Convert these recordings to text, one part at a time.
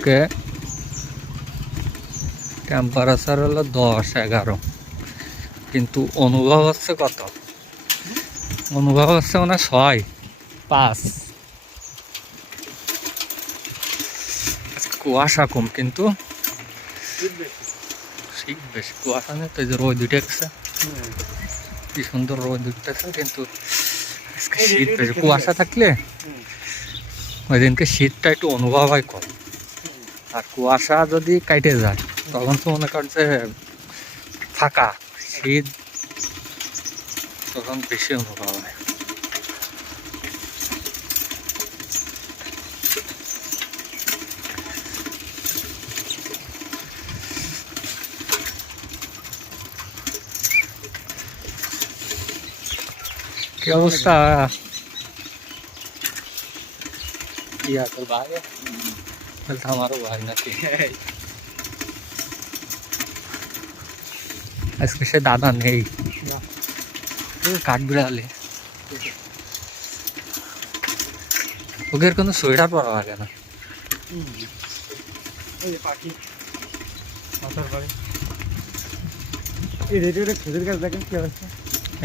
আজকে টেম্পারেচার হলো 10-11, কিন্তু অনুভব হচ্ছে কত? অনুভব হচ্ছে মানে 6-5। কুয়াশা কম কিন্তু শীত বেশি। কুয়াশা নেই তো, এই যে রোদ উঠেছে, কি সুন্দর রোদ উঠতেছে, কিন্তু আজকে শীত বেশি। কুয়াশা থাকলে ওই দিনকে শীতটা একটু অনুভব হয় কম, আর কুয়াশা যদি কাটে যায় তখন তো মনে কর যে ফাঁকা, শীত তখন বেশি অনুভব হয়। কি অবস্থা? ইয়া তোর ভাই? তাহলে তো আমারও ভাই নাকি? আজকে সে দাদা নেই, কাঠ বিড়ালে। ওদের কোনো সোয়েটার পরা লাগে না। পাখি মাথার পরে এই রেডিওটা খেজুর গাছ দেখেন কি অবস্থা।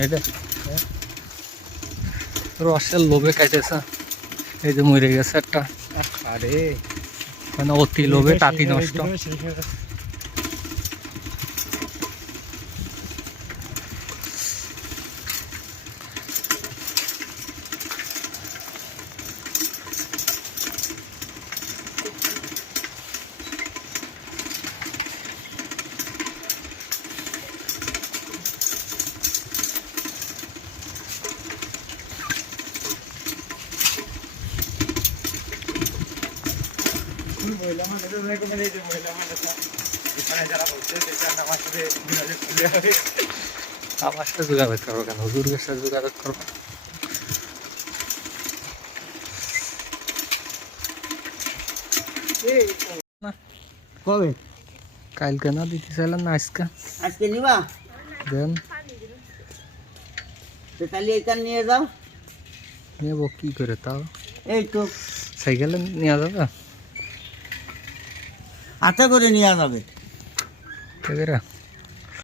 এটা রসের লোভে কাটেছে, এই যে মরে গেছে একটা। আরে মানে অতি লোভে তাঁতি নষ্ট। আমার সাথে যোগাযোগ করবো কেন? হুজুরের সাথে যোগাযোগ করবো। কবে কালকে না দিতে চাইলাম না, আজকে আজকে নিবা দেন তো তাহলে এইখান নিয়ে যাও। নেবো কি করে? তাও এই তো সাইকেলে নেওয়া যাবে? হাতে করে নিয়ে যাবে। ঠিক আছে।